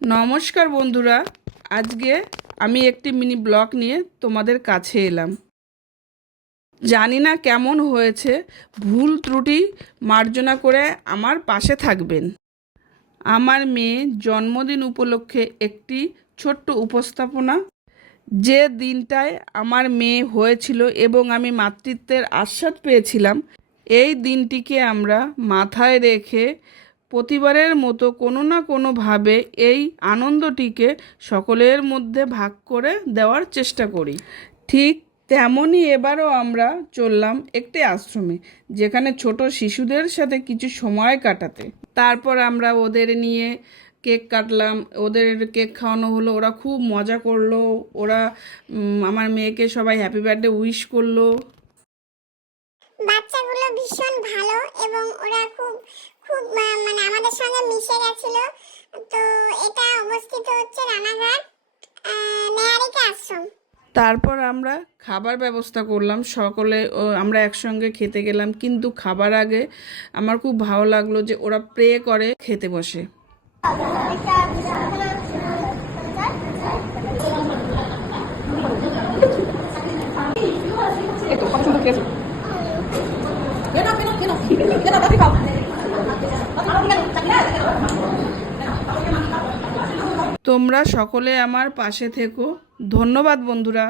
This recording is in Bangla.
নমস্কার বন্ধুরা, আজকে আমি একটি মিনি ব্লগ নিয়ে তোমাদের কাছে এলাম। জানি না কেমন হয়েছে, ভুল ত্রুটি মার্জনা করে আমার পাশে থাকবেন। আমার মেয়ে জন্মদিন উপলক্ষে একটি ছোট্ট উপস্থাপনা, যে দিনটায় আমার মেয়ে হয়েছিল এবং আমি মাতৃত্বের আস্বাদ পেয়েছিলাম, এই দিনটিকে আমরা মাথায় রেখে প্রতিবারের মতো কোনো না কোনোভাবে এই আনন্দটিকে সকলের মধ্যে ভাগ করে দেওয়ার চেষ্টা করি। ঠিক তেমনই এবারও আমরা চললাম একটি আশ্রমে, যেখানে ছোট শিশুদের সাথে কিছু সময় কাটাতে। তারপর আমরা ওদের নিয়ে কেক কাটলাম, ওদের কেক খাওয়ানো হলো, ওরা খুব মজা করলো। ওরা আমার মেয়েকে সবাই হ্যাপি বার্থডে উইশ করলো। বাচ্চাগুলো ভীষণ ভালো এবং ওরা খুব খুব মানে আমাদের সঙ্গে মিশে গেছিল। তো এটা অবস্থিত হচ্ছে রানাঘাট নেয়ারিকা আশ্রম। তারপর আমরা খাবার ব্যবস্থা করলাম, সকলে আমরা একসঙ্গে খেতে গেলাম। কিন্তু খাবার আগে আমার খুব ভালো লাগলো যে ওরা প্রে করে খেতে বসে। তোমরা সকলে আমার পাশে থেকো। ধন্যবাদ বন্ধুরা।